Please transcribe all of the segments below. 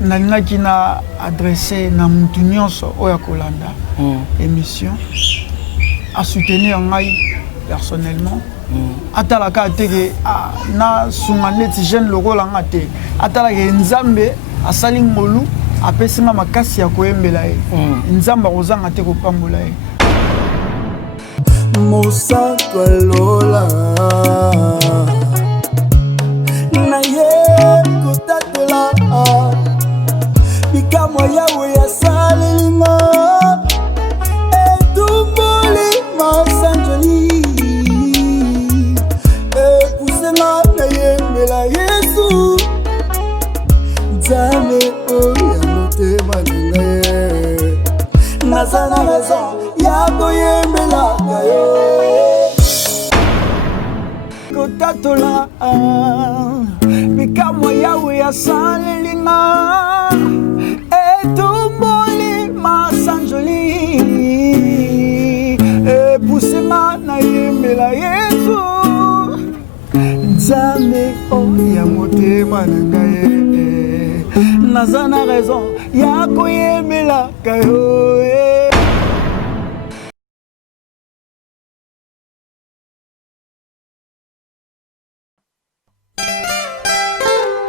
nalingaki na adressé na mutu nyonso oya kolanda émission à soutenir ngai personnellement atalaka teke na sunga neti jeune lokola nga te atalaka nzambe asali ngolu apesinga makasi ya koyembela ye nzambe akozanga te kopambola ye Mosako lola na ye kotatola bikamwa yawe ya salelinga etumboli masanjoli epusenga na yembela Yesu nzambe oya motema na ye nazana raison ya koyembelaka yo kotatola bikamwa yawe ya salelinga etumboli masanjoli epusenga na yembela Yesu nzambe oya motema na ngai naza na raison ya koyembelaka yo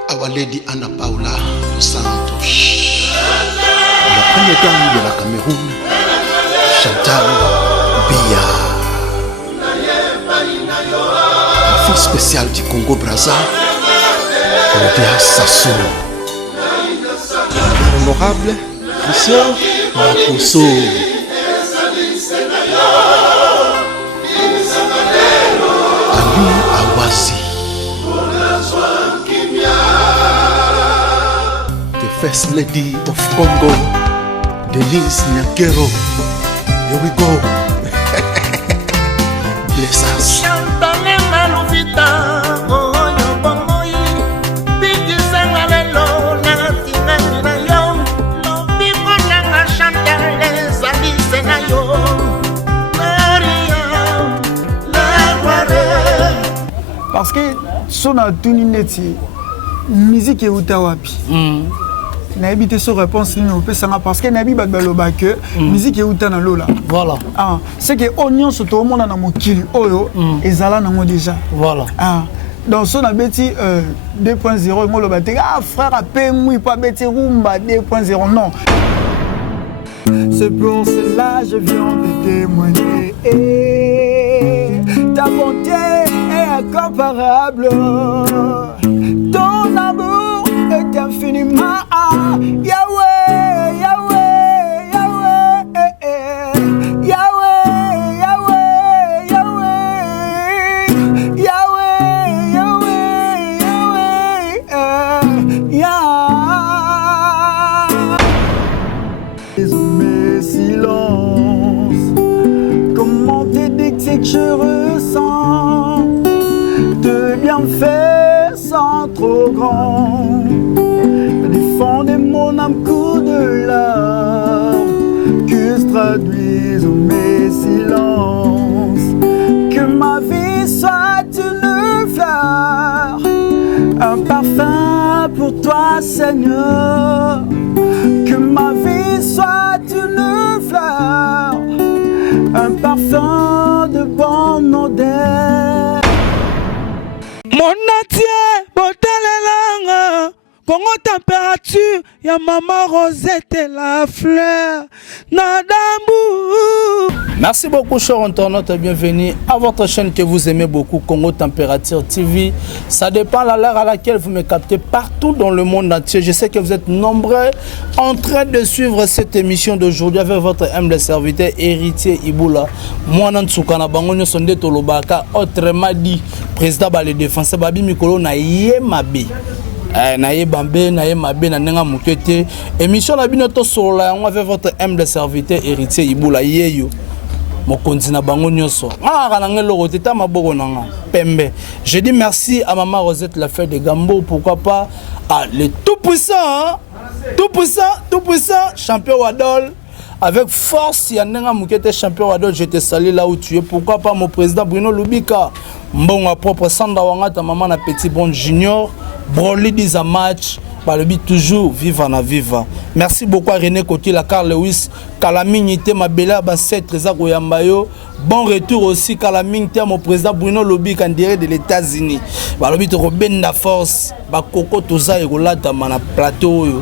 Our Lady Anna Paula dos Santos, la première dame de la Cameroun, Chantal Biya, la fille spéciale du Congo Brazza, Odea Sassou, l'honorable Christian Makoso, Ali Awasi, First Lady of Congo, Denise Nyakero. Here we go. Bless us. Parce que son a tout neti musique et utawapi. Nabi te so réponse ni on peut ça parce que nabi badaloba que musique et utana lola. Voilà. C'est que onion sur tout le monde na mokili oyo ezala nango déjà. Voilà. Donc son a beti 2.0 ngolo baté frère a pemui pas beti rumba 2.0 non. C'est pour cela je viens de témoigner. Ta bonté est incomparable. Ton amour est infiniment Yahweh, Yahweh, Yahweh, Yahweh, Yahweh, Yahweh, Yahweh, Yahweh, Yahweh, silence. Comment te dire que je ressens de bienfaits sans trop grand. Défendez mon âme coup de larmes que se traduisent mes silences. Que ma vie soit une fleur, un parfum pour toi Seigneur. Que ma vie soit une fleur, un parfum de bonne odeur. Mon atier, botelelanga Congo température, ya maman Rosette la fleur, Nadambu. Merci beaucoup, chers internautes, bienvenue à votre chaîne que vous aimez beaucoup, Congo Température TV. Ça dépend de l'heure à laquelle vous me captez partout dans le monde entier. Je sais que vous êtes nombreux en train de suivre cette émission d'aujourd'hui avec votre humble serviteur héritier Iboula. Moi, Nansukana Bangonyo Sonde Tolobaka, autrement dit, président Balé Défenseur Babi Mikolo na Yemabe. Naye Bambé, Naye Mabé, Nanenga Moukete. Émission la binoto sur la avec votre humble serviteur héritier Iboula Yeyo. Je dis merci à maman Rosette la fête de Gambo, pourquoi pas à le tout puissant, champion Wadol. Avec force, il y a un Moukete champion Wadol, je te salue là où tu es. Pourquoi pas mon président Bruno Lubika, bon à propre Sanda Wanga, ta maman la petit bon junior, Broly 10 match, balobi toujours vivre na vivre. Merci beaucoup à René Kotila, Carl Lewis, Kalaminité Mabela Basset, Reza Goyambayo. Bon retour aussi Kalaminité mon président Bruno Lobby candidat de l'États-Unis. Balobi to Robin da Force, ba Koko Toza et Rolata mana plateau.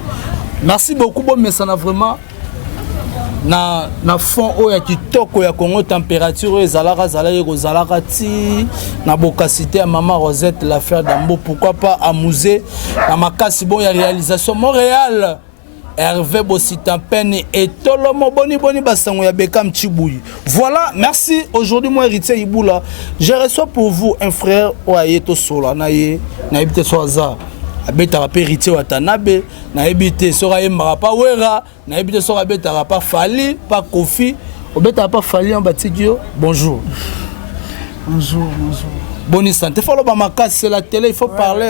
Merci beaucoup bon mais ça n'a vraiment na fond oya kitoko ya Congo température ezalaka zalaka ti na bokasité ya Maman Rosette l'affaire d'Ambo, pourquoi pas amuser na makasi bon ya réalisation Montréal Hervé Bossitampene et Tolomo boni basango ya Bekam Chiboui. Voilà, merci. Aujourd'hui moi héritier Iboula, je reçois pour vous un frère Oayeto Sola naye na ibite soaza abeta pa héritier Watanabe na ebité sora yemba pa wera na ebité sora beta pa Fali pa Kofi obeta pa Fali en batikio. Bonjour. Bonjour. Bonne santé. Faut le makasi, c'est la télé, il faut parler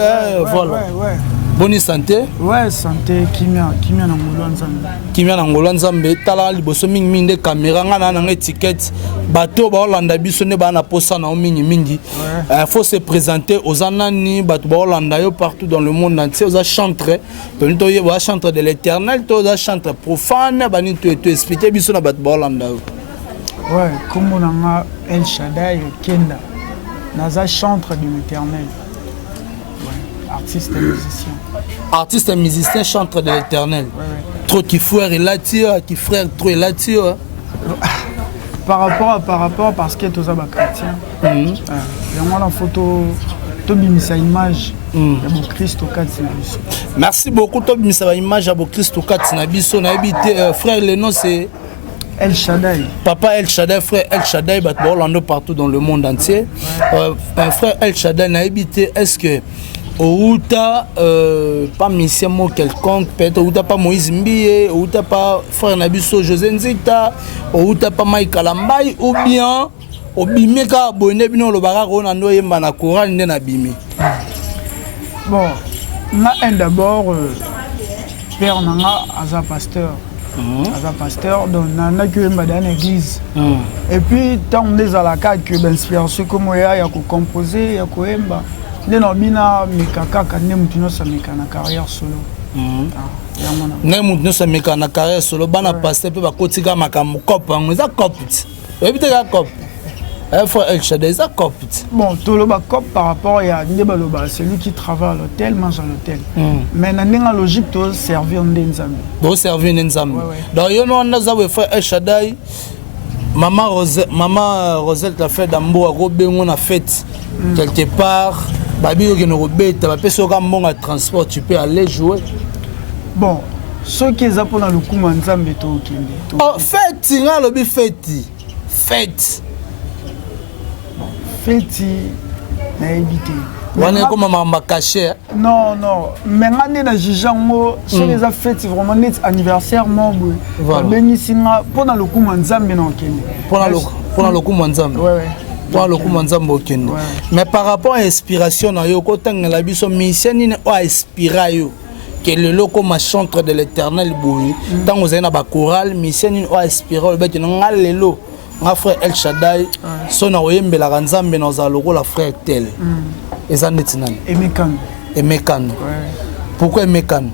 voilà. Ouais. Bonne santé. Ouais, santé kimia na ngolo nzambe. Kimia na ngolo nzambe tala liboso mingi nde caméra ngana na étiquette bato ba Hollanda biso ne ba na posa na mingi. Faut se présenter aux anani bato ba Hollanda yo partout dans le monde entier aux chantres. To ye ba chantre de l'Éternel, to za chantre profane ba ni to expliquer biso na bato ba Hollanda. Ouais, comme on a El Shaddai Kenda. Naza chantre de l'Éternel. Ouais, artiste et musicien. Artiste et musicien, chantre de l'Éternel. Ouais. Trop qui frère et là-dessus, qui frère trop et là-dessus. Par rapport parce que tous les chrétiens. Il y a une photo, tu as une image. Il y a Christ au Katsinabiso. Merci beaucoup, tu as une image de Christ au Katsinabiso. Frère, le nom c'est El Shaddai. Papa El Shaddai, frère El Shaddai, Orlando partout dans le monde entier. Frère El Shaddai n'a habité, est-ce que Outa, pas mission quelconque, peut-être Outa pas Moïse Mbiye, Outa pas frère Nabiso José Nzita, Outa pas Mike Kalambai, ou bien Obimeka Bonebino le Barak Ronando Yembana Koran Nabimi. Bon, on d'abord Père Nanga Aza pasteur. Aza pasteur, donc on a que dans l'église. Et puis, tant on est à la carte que l'inspiration comme il y a composer, il y a coemba. Nous avons mis kaka quand nous sommes na carrière solo. Nous sommes na carrière solo. Bana pasteur peut ba kotika makambo cop, on za cop. Éviter la cop. Il faut El Shaddai za cop. Bon, tout le bas cop par rapport à Ndebaloba, celui qui travaille à l'hôtel, mange à l'hôtel. Mais dans la logique de servir Ndenzambe. De servir Ndenzambe. Donc yo no na za we frère El Shaddai. Maman Rosette l'a fait d'Ambo à Robin, on a fait quelque part. Babi yo no robeta, ba peso ka mbonga transport, tu peux aller jouer. Bon, ceux qui sont pour le coup Nzambe to okende. Oh, fête, nga lobi fête. Fête. Fête na évité. On est comme maman caché. Non. Mais on est dans Jijango, sur les fêtes, vraiment net anniversaire, mon boy. Voilà. Pour le coup Nzambe na okende. Pour le coup Nzambe. Ouais. Mais par rapport à l'inspiration, la mission ni inspiré que le loco ma chantre de l'Éternel bouille. Tant vous avez na chorale, mission ni inspiré le bec na lelo. Ma frère El Shaddai, son oyembe la Nzambe na za logo la frère tel. Ezanetinan. Emekan. Pourquoi Emekan?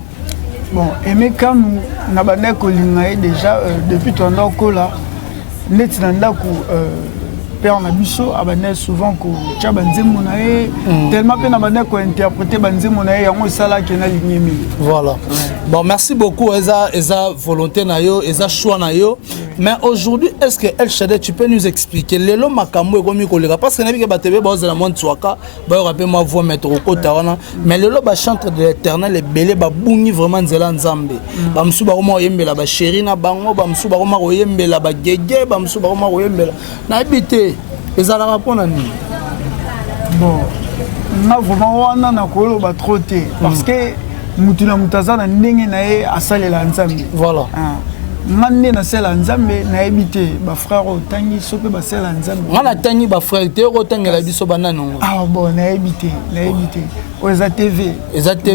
Bon, Emekan na bana ko lingaye déjà depuis ton ndako là. Netinanda ko Père Nabiso abane souvent ko tia banzembo na ye tellement pe na bane ko interpréter banzembo na ye yango sala ke na lignemi. Voilà. Bon, merci beaucoup eza volonté na yo, eza choix na yo. Mais aujourd'hui, est-ce que El Shaddai tu peux nous expliquer lelo makambo ekomi koleka parce que na bike batebe ba ozela monde twaka ba rappeler moi voix mettre au côté wana mais lelo ba chantre de l'Éternel belé ba bungi vraiment nzela nzambe. Ba msuba ko mo yembela ba chéri na bango ba msuba ko mo yembela ba gege ba msuba ko mo yembela na habité. Ezala rapona ni. Bon, na vraiment wana na kolo ba trop té parce que mutuna mutaza na ndenge na ye asalela nzambe. Voilà. Ngane na sela nzambe na ebité ba frère otangi sope ba sela nzambe. Ngana tangi ba frère te otangela biso banana ngo. Ah bon, na ebité. Oza TV.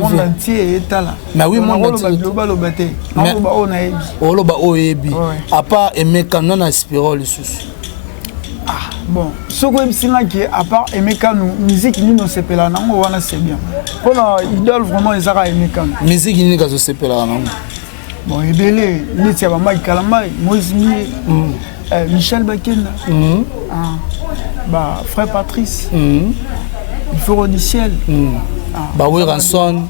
Monde entier etala. Mais oui, monde entier. Global obate. Na ba o na ebi. Oloba o ebi. À part Emeka non aspirol sous. Bon, ce que je à part aimer Kano, musique ni no sepela nango wana c'est bien. Pour la idole vraiment ils ara aimer Kano. Musique ni gazo sepela nango. Bon, ebele, ni tia ba Mike Kalamai, Moïse Mie, Michel Bakenda. Bah frère Patrice. Il faut du ciel. Bah oui Ranson,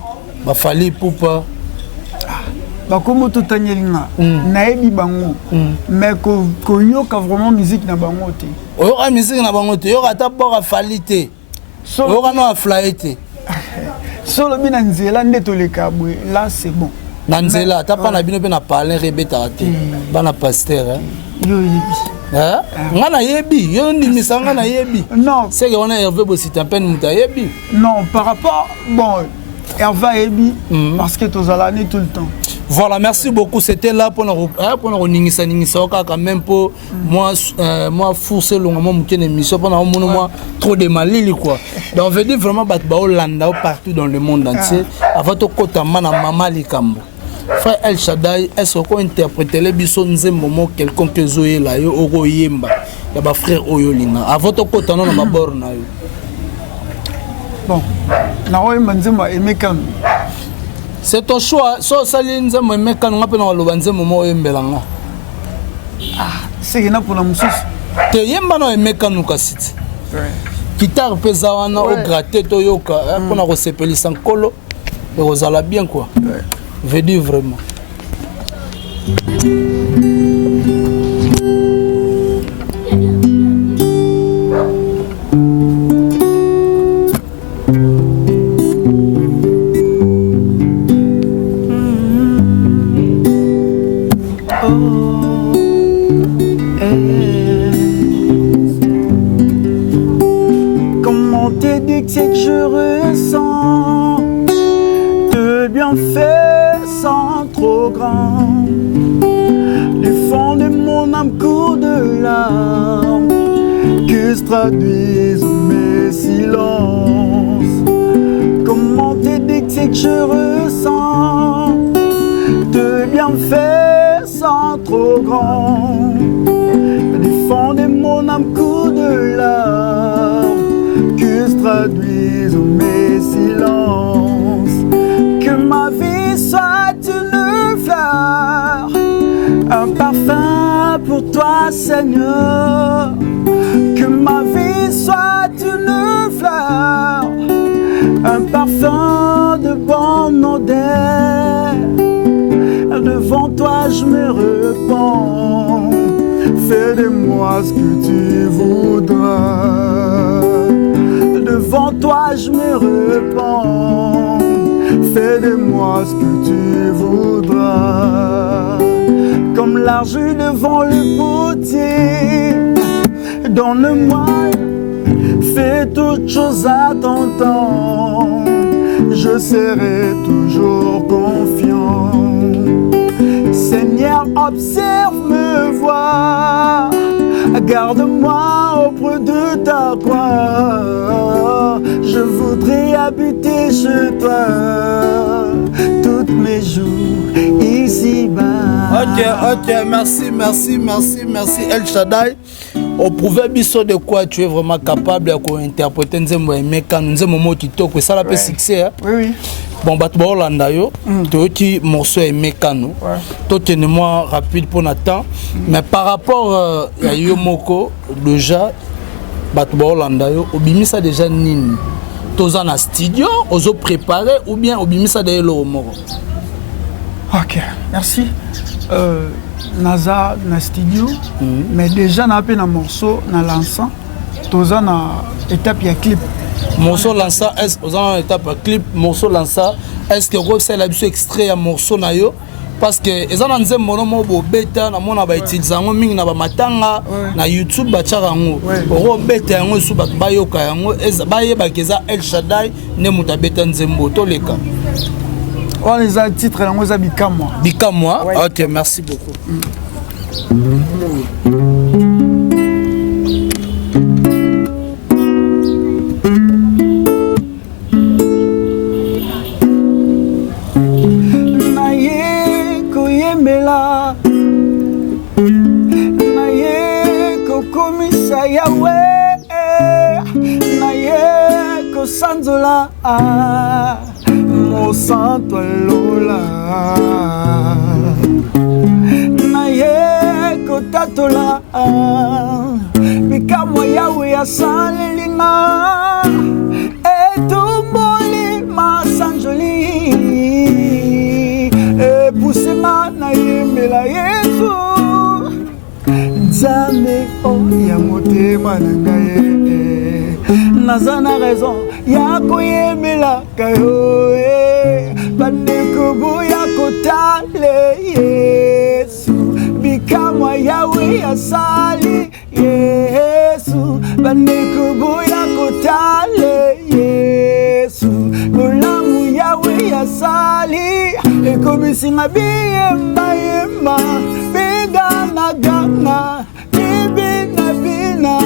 bah Fali Poupa. Bah comment tout tanyelinga naebi bango mais ko yoka vraiment musique na bango te. Oyoka musique na bango te, yoka ta bora Fali te. Oyoka no aflaye te. Solo bina nzela ndeto le kabwe là c'est bon. Na nzela ta pa na bino pe na parler rebeta te. Bana pasteur Yo yebi. Ngana yebi, yo ndimisa ngana yebi. Non, c'est que on a Hervé Bossita peine muta yebi. Non, par rapport bon Hervé yebi parce que tous l'année tout le temps. Voilà, merci beaucoup. C'était là pour nous ningisa quand même pour moi forcer longuement mon émission pendant moi trop de malili quoi. Donc on veut dire vraiment battre Hollanda partout dans le monde entier avant tout kota mana mama likambo. Frère El Shaddai, est-ce qu'on interprète les bisons nzembo quelconque zoé là yo oro yemba. Ya ba frère Oyolinga. Avant tout kota non ma borna yo. Bon, na oyo manzema emeka. C'est ton choix. So salinze mo meka nga pe na lobanze mo yembelanga. C'est na pour la mususu. Te yemba no emeka nuka site. Guitare pesa wana au gratter to yoka pour na resepelisa nkolo et rozala bien quoi. Veut dire vraiment. Traduisent mes silences. Comment te dire que je ressens de bienfaits sans trop grand. Défendez mon âme coup de larmes que se traduisent mes silences. Que ma vie soit une fleur, un parfum pour toi Seigneur. Que ma vie soit une fleur, un parfum de bonne odeur. Devant toi je me repens, fais de moi ce que tu voudras. Devant toi je me repens, fais de moi ce que tu voudras. Comme l'argile devant le potier, donne-moi, fais toutes choses à ton temps, je serai toujours confiant. Seigneur, observe, me vois, garde-moi auprès de ta croix. Je voudrais habiter chez toi tous mes jours ici-bas. Ok, merci El Shaddai. Au prouver biso de quoi tu es vraiment capable d'interpréter nzembo emeka nzembo mo kitoko et ça la peut succès. Oui. Bon bat ba Hollanda yo to ki morceau emeka no. To tenez-moi rapide pour Nathan mais par rapport à yo moko déjà bat ba Hollanda yo obimisa déjà nini. Toza na studio, ozo préparer ou bien obimisa de lo moko. OK, merci. Naza na studio mais déjà na pe na morceau na lancant toza na étape ya clip morceau lancant est oza na étape ya clip morceau lancant est-ce que c'est la biso extrait ya morceau na yo parce que eza na nzembo mo bo beta na mona ba utiliser ngo mingi na ba matanga na YouTube ba tshaka ngo ro beta yango su ba bayoka yango eza bayeba keza El Shaddai ne muta beta nzembo to leka. On les a titres là, on a Bikamwa. Bikamwa. Ouais. OK, merci beaucoup. Naye koyembela. Naye kokomisa Yahweh. kotatola mosanto alola naye kotatola bikamwa yawe asalelinga etumboli masanjoli epusema nayembela yesu nzambe ya motema na ngai naza na raison ya koyemelaka yo bandeko boya kotale yesu bikamwa yawe asali yesu bandeko boya kotale yesu bolamu yawe asali ekomisinga biyembayemba biganagana bibinabina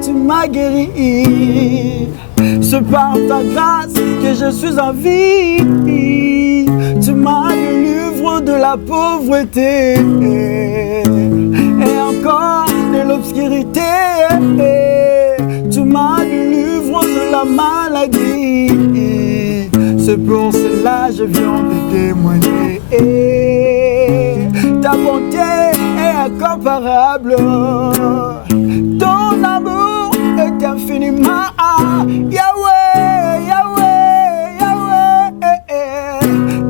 Tu m'as guéri, c'est par ta grâce que je suis en vie. Tu m'as délivré de la pauvreté et encore de l'obscurité. Tu m'as délivré de la maladie. C'est pour cela que je viens de témoigner. Ta bonté est incomparable. Ton amour est infiniment Yahweh, Yahweh, Yahweh,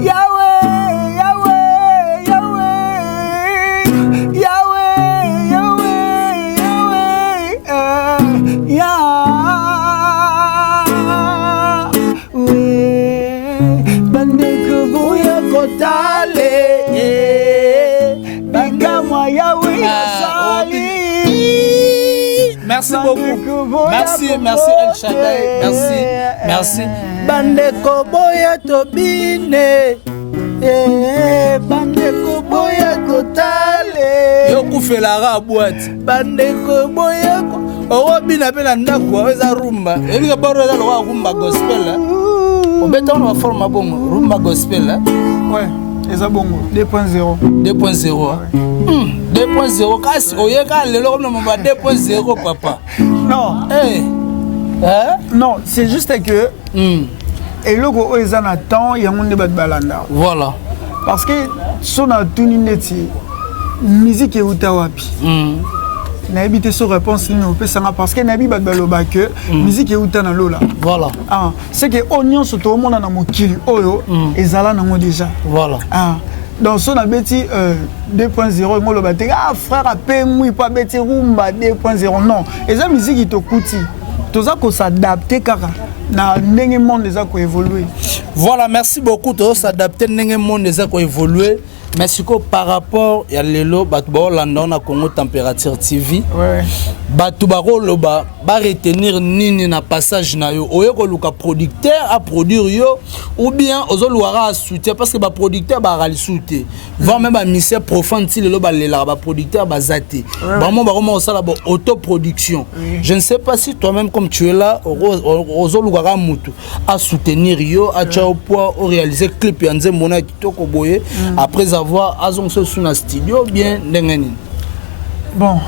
Yahweh, Yahweh, Yahweh, Yahweh, Yahweh, Yahweh, bandeko buya kotale, bikamwa Yahweh asali. Merci beaucoup. Merci El Shaddai. Merci. Bandeko boya tobine. Bandeko boya totale. Yoku felara boîte. Bandeko boya ko. Orobina pe na ndako eza rumba. Elika baro eza lowa rumba gospel. Obeta on forme bongo rumba gospel. Ouais, eza bongo 2.0. 2.0. 2.0 kasi oyeka lelo comme mon 2.0 papa. Non. Non, c'est juste que et logo ezana temps yangonde bat balanda. Voilà. Parce que sona tuni neti musique e utawapi. Na habité sur réponse ni opesanga parce que nabi bat baloba que musique e utana lola. Voilà. Ah, c'est que onion soto mona na mokili oyo ezala nango déjà. Voilà. Ah. Donc, si on a bêti 2.0, on a dit, ah frère, à peine, il pas bêti rumba 2.0. Non, et la musique qui te coûte, tout ça qu'on s'adapte, car dans le monde déjà qu'on évolue. Voilà, merci beaucoup. Tout s'adapter dans le monde déjà qu'on évolue. Merci par rapport à l'élo, Batouba Landon à Congo Température TV. Ouais. Batouba Loba, va retenir nini na passage na yo. Oyo ko luka producteur à produire yo ou bien ozo luara à soutien parce que ba producteur ba rali soutien. Va même ba misère profond si le ba lela ba producteur ba zate. Ba mo ba comment ça la autoproduction. Je ne sais pas si toi-même comme tu es là ozo luara mutu à soutenir yo à tcha au poids au réaliser clip ya nzemona kitoko boye après avoir azon ce sur na studio bien ndengeni. Bon,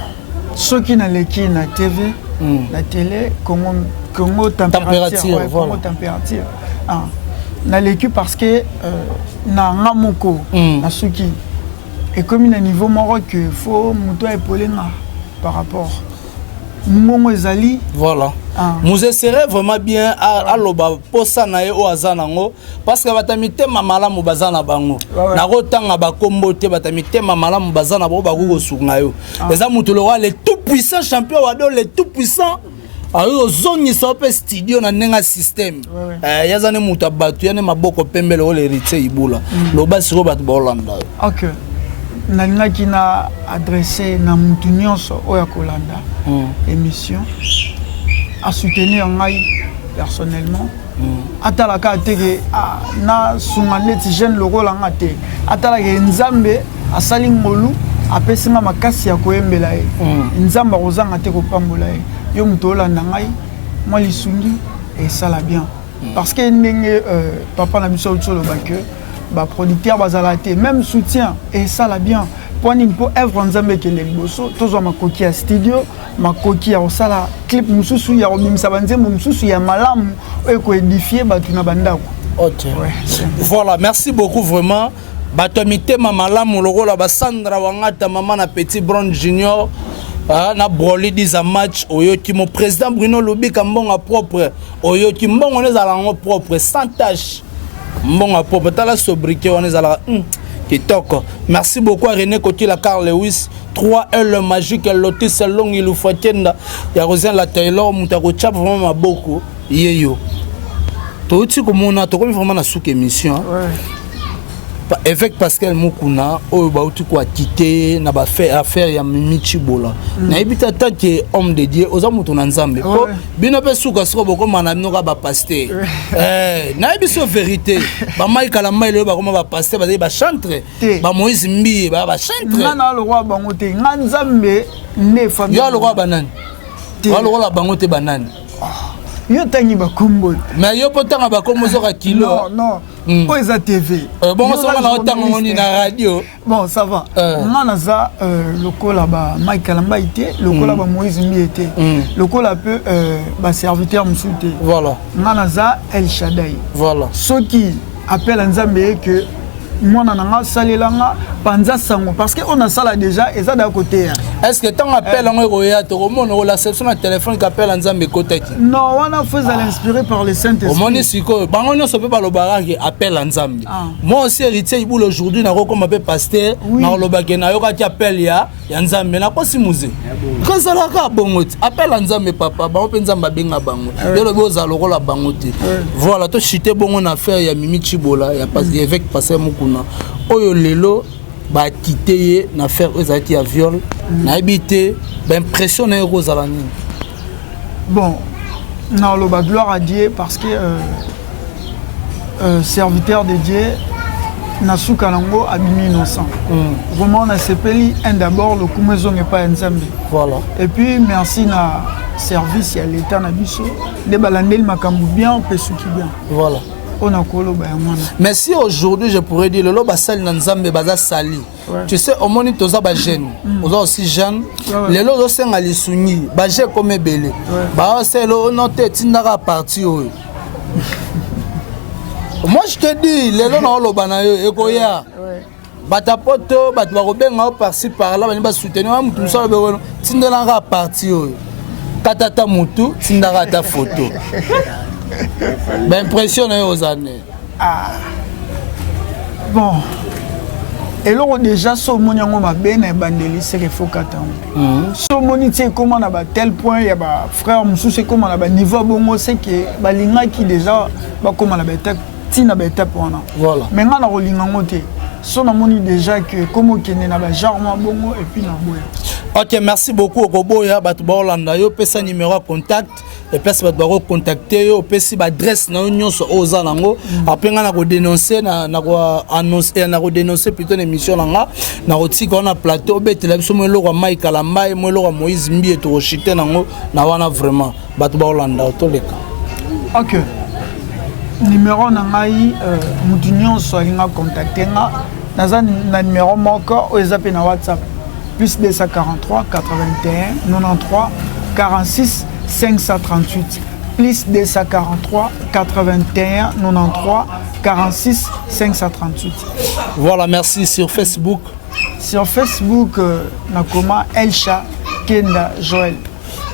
ceux qui n'ont qui na TV, la télé, Congo température, ouais, voilà. Congo température. Ah, na l'équipe parce que na ngamoko na suki et comme il a niveau moro que faut muto épauler par rapport Momo ezali. Voilà. Nous essayons vraiment bien à loba posa na ye o azanango parce que batamite mamala mu bazana bango. Na rotanga ba kombo te batamite mamala mu bazana ba ko sunga yo. Les amutolo les tout puissants champions wado les tout puissants. Alors zone sope studio na nenga système. Yazane mutu abatu yane maboko pembele o le héritier ibula. Loba siko batu ba Hollanda. OK. Nalina qui na adressé na mutu nyonso oya kolanda émission à soutenir ngai personnellement atalaka teke na sunganeti jeune logo la ngate atalaka nzambe asali ngolu apesinga makasi ya koyembela ye nzamba kozanga te kopambola ye yo mutu olanda ngai moi lisungi et ça la bien parce que ndenge papa na biso tsolo ba que ba producteur bazalate même soutien et ça la bien pour une pour œuvre nzambe ke le boso tozo makoki ya studio makoki ya osala clip mususu ya obimisa banzembo mususu ya malamu eko édifier batu na bandako. OK. Voilà, merci beaucoup vraiment. Bato mitema malamu lokola ba Sandra Wangata maman na Petit Brown Junior na Broly diza match oyoki mon président Bruno Lubika mbonga propre oyoki mbongo nezala ngo propre sans tâche mbonga propre tala sobriquet on ezala kitoko. Merci beaucoup à René Kotila Carl Lewis 3L le magique Lotus long il faut tenda ya Rosen la Taylor mutako chap vraiment maboko yeyo to ti ko mona to ko vraiment na sous émission avec Pascal Mukuna oyo bauti ko quitter na ba faire affaire ya Mimi Chibola na ebita take homme de Dieu oza mutu na nzambe ko bino pe suka siko boko mana bino ba pasteur na ebiso vérité ba Michael Amaile ba koma ba pasteur ba chantre ba Moïse Mbi ba chantre ngana le roi bango te nzambe ne famille yo le roi banane yo le roi bango te banane yo tangi ba kombo mais yo potanga ba kombo zoka kilo non po eza TV bon ça na otanga ngoni na radio bon ça va ngana za lokola ba Michael Mbaite lokola ba Moïse Miete lokola peu ba serviteur musuté voilà ngana za El Shaddai voilà ceux qui appellent nzambe que moi nanga salelanga panza sango parce que on a ça là déjà et ça d'un côté est-ce que tant appel en roya to mon la section na téléphone qui appelle nzambe côté non on a fait l'inspirer par le Saint-Esprit au monde siko bango no so peut pas le baraki appel nzambe moi aussi héritier iboul aujourd'hui na ko m'appelle pasteur na lo bakena yo ka ti appel ya nzambe na ko simuze quand ça la ka bongo appel nzambe papa ba open nzamba benga bango yo lo boza lo la bango te voilà to chité bongo na affaire ya Mimi Chibola ya pas avec passer Mukuna oyo lelo ba quitter na faire ezati ya viol na habité ba impression na rozala ni bon na lo ba gloire à Dieu parce que serviteur de Dieu na suka nango abimi innocent vraiment na sepeli un d'abord le kumezo n'est pas nzambe voilà et puis merci na service ya l'état na biso de balandeli makambu bien pe suki bien voilà. Mais si aujourd'hui je pourrais dire le loba sali na nzambe baza sali tu sais au moni toza ba jeune oza aussi jeune les lozo senga lisungi ba je comme belé ba selo note tindaka parti oyo moi je te dis les lo na loba na yo ekoya batapoto bat ba robenga par-ci par-là bani ba soutenir mutu so be tindaka parti oyo katata mutu tindaka ta photo. Ben impressionné aux années. Bon. Et là déjà so monyango ma ben e bandeli c'est qu'il faut qu'attendre. So monité comment na ba tel point ya ba frère musu c'est comment na ba niveau bongo c'est que ba linga qui déjà ba comment na ba étape tina ba étape wana. Voilà. Mais ngana ko linga ngote. So na moni déjà que comment kene na ba genre bongo et puis na boya. OK, merci beaucoup Okoboya batu ba Holanda yo pesa numéro de contact. Et puis ça va contacter yo pesi ba adresse na nyonso oza nango après nga na ko dénoncer na ko annoncer na ko dénoncer plutôt une émission nga na ko tika on a plateau betela biso mo loko Michael Ambaye mo loko Moïse Mbi to chiter nango na wana vraiment batu ba Holanda to leka. OK. Numéro na ngai mutu nyonso alinga contacter nga naza na numéro moko ozape na WhatsApp plus 243 81 93 46 538 plus 243 81 93 46 538. Voilà, merci. Sur Facebook. Sur Facebook, Nakoma Elsha Kenda Joël.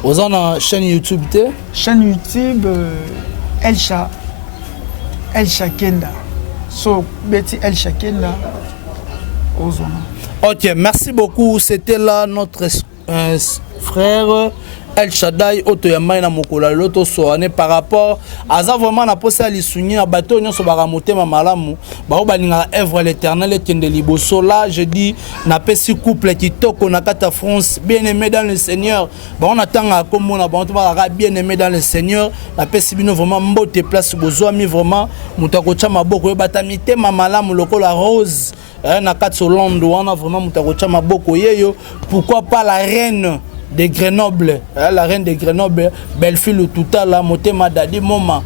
Vous avez une chaîne YouTube? Chaîne YouTube Elsha Kenda. So Betty Elsha Kenda. Ok, merci beaucoup. C'était là notre frère El Shaddai Otoyamai na mokola loto soane par rapport à ça vraiment na posa lisuni na bateau nyonso baramote ma malamu ba obaninga œuvre l'éternel kende liboso là je dis na pesi couple kitoko na kata France bien-aimé dans le Seigneur ba on attend comme on a ba bien-aimé dans le Seigneur na pesi bino vraiment mbote place bozo mi vraiment mutako cha maboko batamite ma malamu lokola rose na kata Hollande on a vraiment mutako cha maboko yeyo pourquoi pas la reine de Grenoble, la reine de Grenoble, Belle-Fille Toutala, Motema Dadi Moma,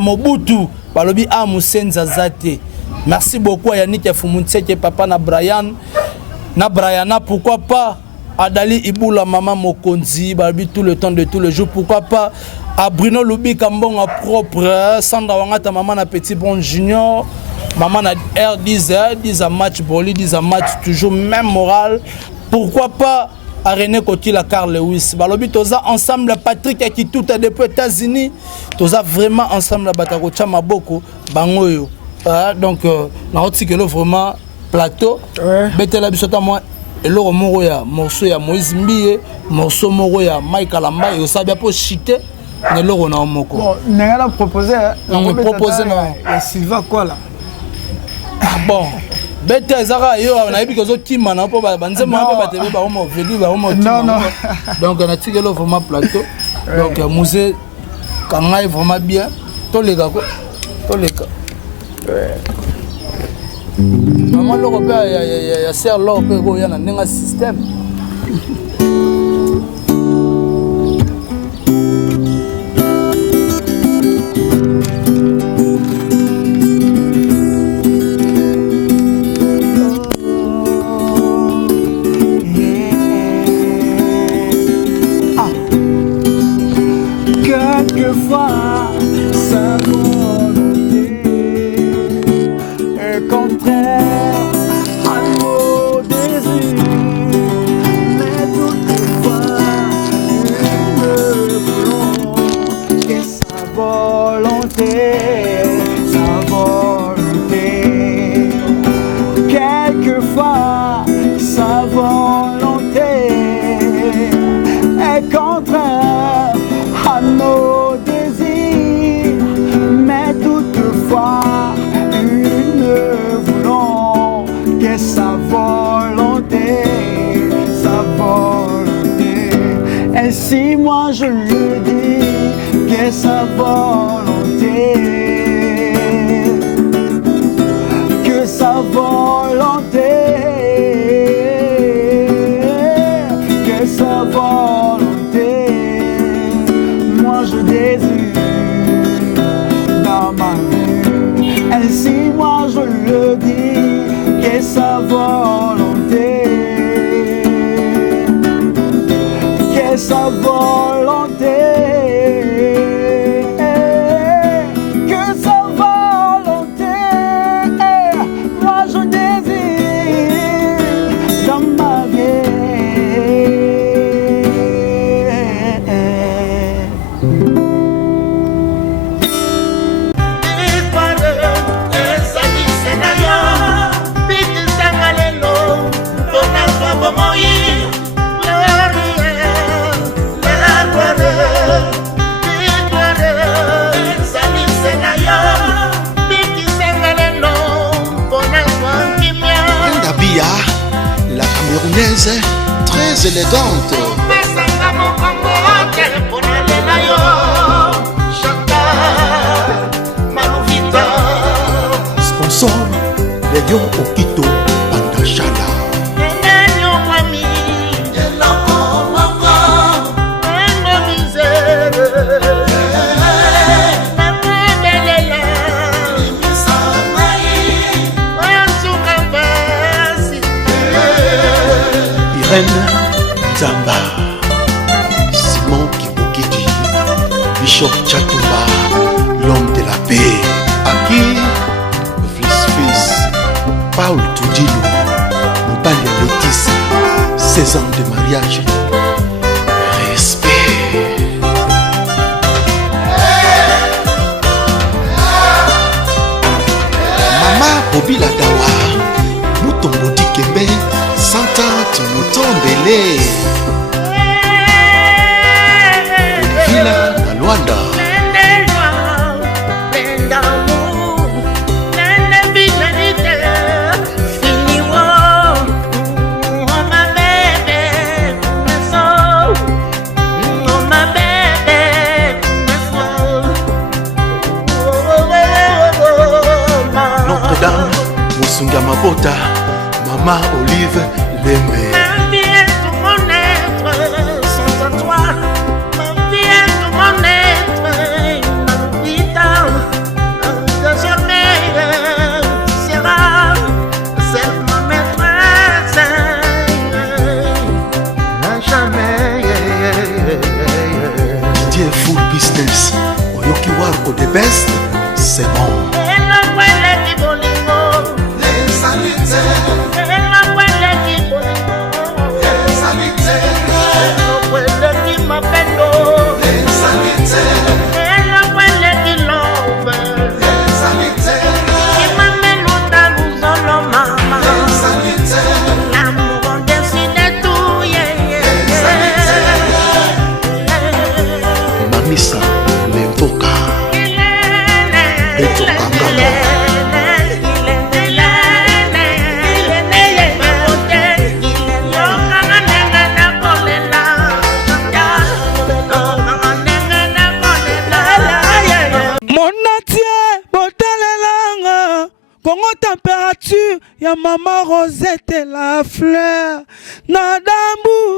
Mobutu, Balobi Amusenza Zate. Merci beaucoup à Yannick Yafumuntseke, papa na Brian, na Briana, pourquoi pas Adali Iboula, maman Mokonzi, Balobi tout le temps de tous les jours, pourquoi pas à Bruno Lubi Kambon à propre, Sandra Wangata, maman na Petit Bon Junior, maman na R10, 10 à match Boli, 10 à match toujours même moral, pourquoi pas à René Kotila Carl Lewis. Balobi toza ensemble Patrick qui tout est depuis États-Unis, toza vraiment ensemble Batakocha Maboko, Bangoyo. Donc, na otikelo vraiment plateau. Betela bisota moi eloro moko ya morceau ya Moïse Mbiye, morceau moko ya Mike Alamba et osabia po chité neloro na moko. Bon, n'engala proposer on proposer na Silva quoi là. Bon, bete ezaka yo na yebi kozo kima na po ba nzema po ba tebe ba mo velu ba mo non. Donc na tikelo vraiment plateau. Donc musée kangai vraiment bien. Toleka ko. Toleka. Maman l'Européen, il y a serre l'Européen, il y a un système. Quelquefois, ça contraire à nos désirs, mais toutefois nous voulons que sa volonté, quelquefois sa volonté est contraire à nos désirs, mais toutefois sa volonté, ainsi moi je lui dis que sa volonté, moi je désire dans ma vie, ainsi moi je le dis que sa volonté, sa volonté, que sa volonté, moi je désire dans ma vie. La camerounaise, très élégante. Sponsor, Léon Okito, Pandachala. Zamba, Simon Kibokidi, Bishop Chatumba, l'homme de la paix, Aki, fils, Paul Toudilou, Mobali Laetitia, 16 ans de mariage, respect. Mama Bobby Ladawa, Moutombo Dikembe, Santante Motombele, Villa na Luanda. Notre-Dame, Musunga Mabota, Mama Olive Lembe. Ma vie est tout mon être, sans best, c'est bon. Mamisa Lempoka Beto Kangala Congo température, ya maman Rosette la fleur. Nadambu